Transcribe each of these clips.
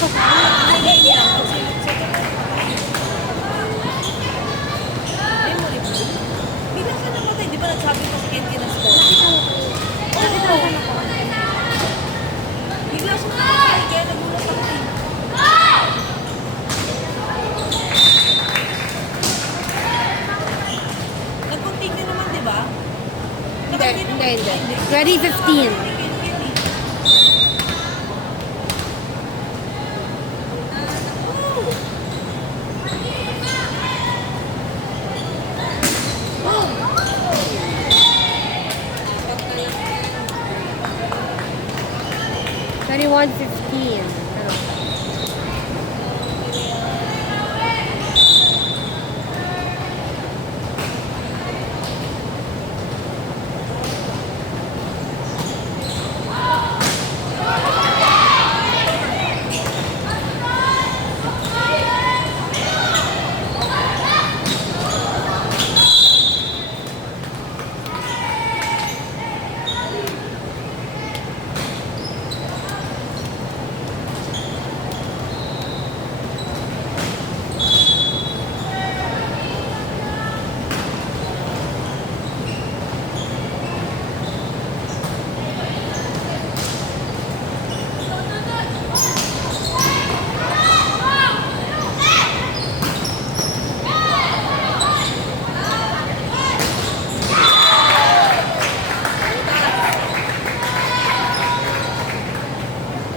Bigla siya namatay. Di ba nagsabi ko sa Kenji na sila? Bigla siya namatay. Kaya nagulat ako eh. Nag-continue naman, di ba? Hindi. 2015. Twenty-one 15.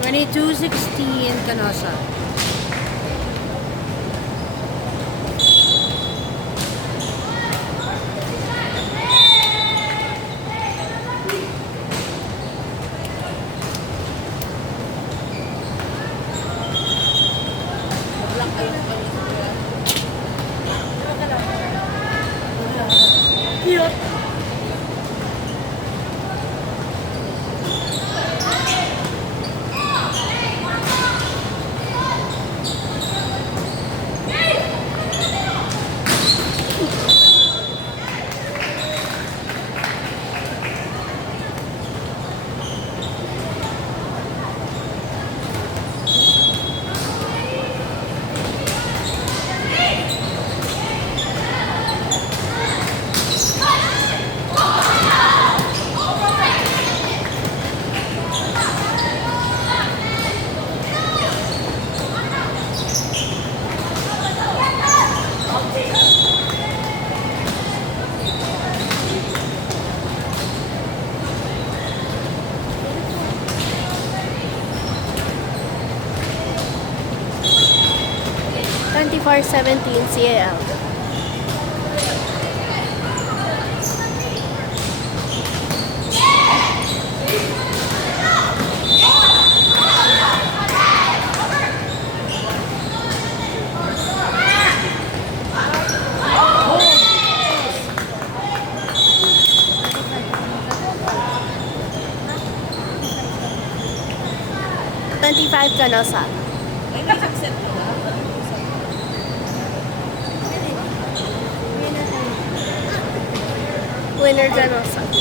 22-16 Canosa. Cute. Twenty-four 17 CAL. Twenty-five Canosa. Ay, may isang set mo na. Winner Canosa.